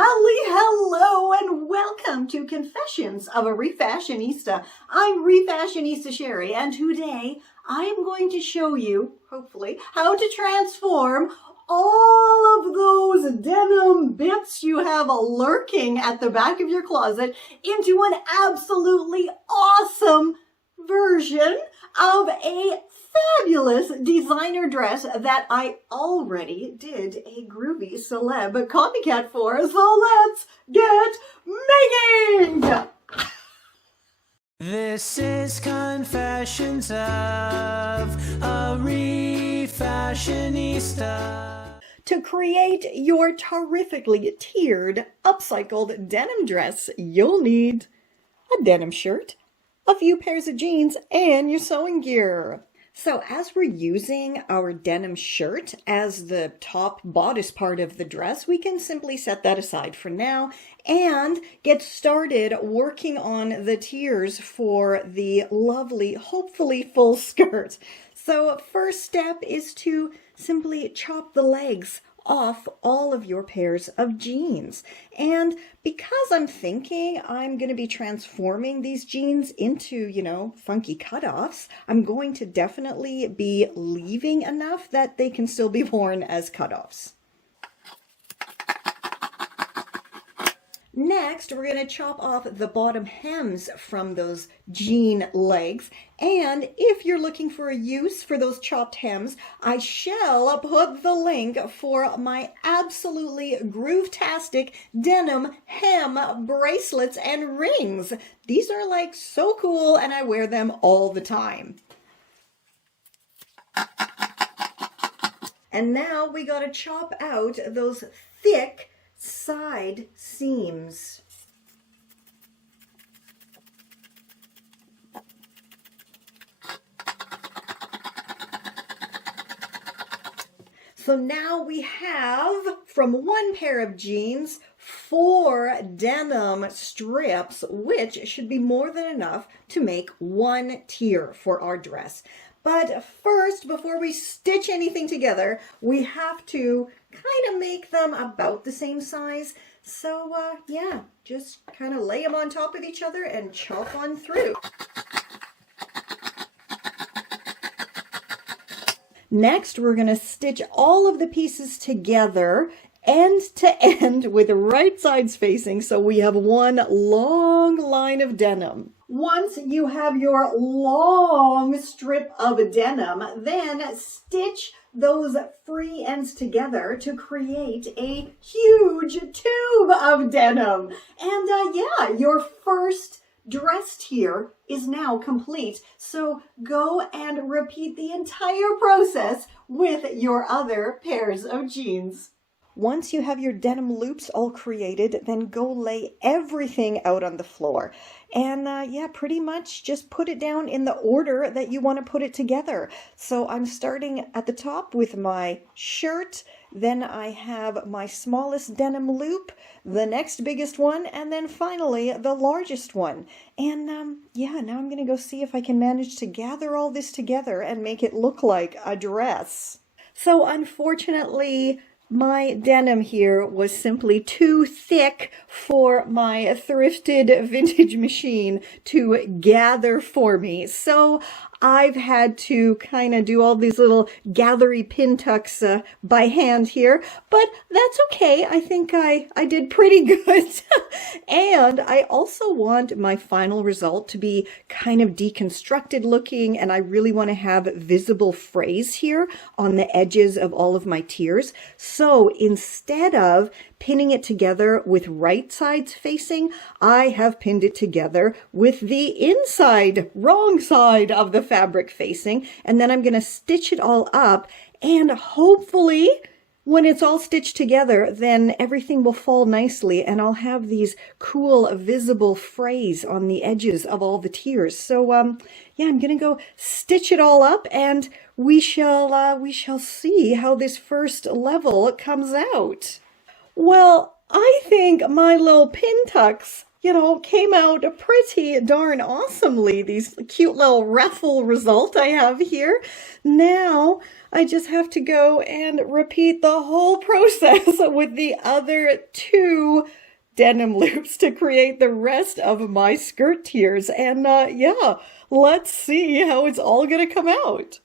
Hello and welcome to Confessions of a Refashionista. I'm Refashionista Sherry, and today I am going to show you, hopefully, how to transform all of those denim bits you have lurking at the back of your closet into an absolutely awesome version of a fabulous designer dress that I already did a groovy celeb copycat for, so let's get making! This is Confessions of a Refashionista. To create your terrifically tiered, upcycled denim dress, you'll need a denim shirt, a few pairs of jeans, and your sewing gear. So as we're using our denim shirt as the top bodice part of the dress, we can simply set that aside for now and get started working on the tiers for the lovely, hopefully full skirt. So first step is to simply chop the legs off all of your pairs of jeans. And because I'm thinking I'm going to be transforming these jeans into, funky cutoffs, I'm going to definitely be leaving enough that they can still be worn as cutoffs. Next, we're going to chop off the bottom hems from those jean legs. And if you're looking for a use for those chopped hems, I shall put the link for my absolutely groove-tastic denim hem bracelets and rings. These are like so cool and I wear them all the time. And now we got to chop out those thick side seams. So now we have, from one pair of jeans, 4 denim strips, which should be more than enough to make one tier for our dress. But first, before we stitch anything together, we have to kind of make them about the same size. So yeah, just kind of lay them on top of each other and chop on through. Next, we're going to stitch all of the pieces together end to end with right sides facing, so we have one long line of denim. Once you have your long strip of denim, then stitch those free ends together to create a huge tube of denim. And yeah, your first dress tier is now complete. So go and repeat the entire process with your other pairs of jeans. Once you have your denim loops all created, then go lay everything out on the floor. And yeah, pretty much just put it down in the order that you want to put it together. So I'm starting at the top with my shirt, then I have my smallest denim loop, the next biggest one, and then finally the largest one. And yeah, now I'm going to go see if I can manage to gather all this together and make it look like a dress. So unfortunately, my denim here was simply too thick for my thrifted vintage machine to gather for me. So I've had to kind of do all these little gathery pin tucks by hand here, but that's okay. I think I did pretty good. And I also want my final result to be kind of deconstructed looking, and I really want to have visible frays here on the edges of all of my tiers. So instead of pinning it together with right sides facing, I have pinned it together with the inside, wrong side of the fabric facing, and then I'm going to stitch it all up, and hopefully when it's all stitched together, then everything will fall nicely and I'll have these cool visible frays on the edges of all the tiers. So yeah, I'm going to go stitch it all up and we shall see how this first level comes out. Well, I think my little pin tucks, came out pretty darn awesomely. These cute little ruffle result I have here. Now I just have to go and repeat the whole process with the other 2 denim loops to create the rest of my skirt tiers. And yeah, let's see how it's all gonna come out.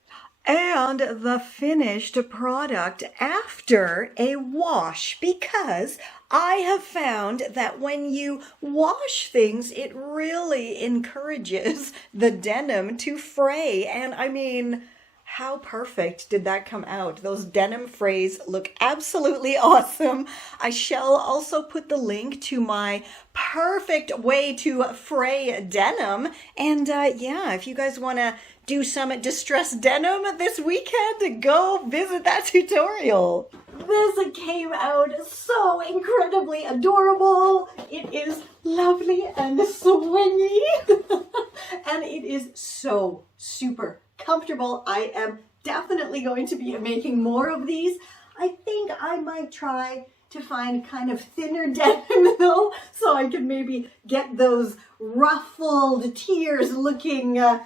And the finished product after a wash, because I have found that when you wash things, it really encourages the denim to fray. And I mean, how perfect did that come out? Those denim frays look absolutely awesome. I shall also put the link to my perfect way to fray denim. And yeah, if you guys want to do some distressed denim this weekend, go visit that tutorial. This came out so incredibly adorable. It is lovely and swingy. And it is so super comfortable. I am definitely going to be making more of these. I think I might try to find kind of thinner denim though, so I can maybe get those ruffled tiers looking a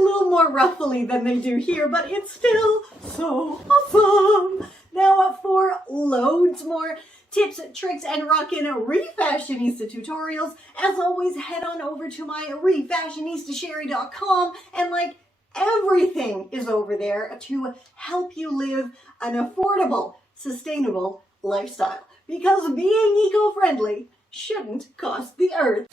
little more ruffly than they do here, but it's still so awesome. Now for loads more tips, tricks, and rockin' Refashionista tutorials, as always, head on over to my refashionistasherry.com, and like everything is over there to help you live an affordable, sustainable lifestyle, because being eco-friendly shouldn't cost the earth.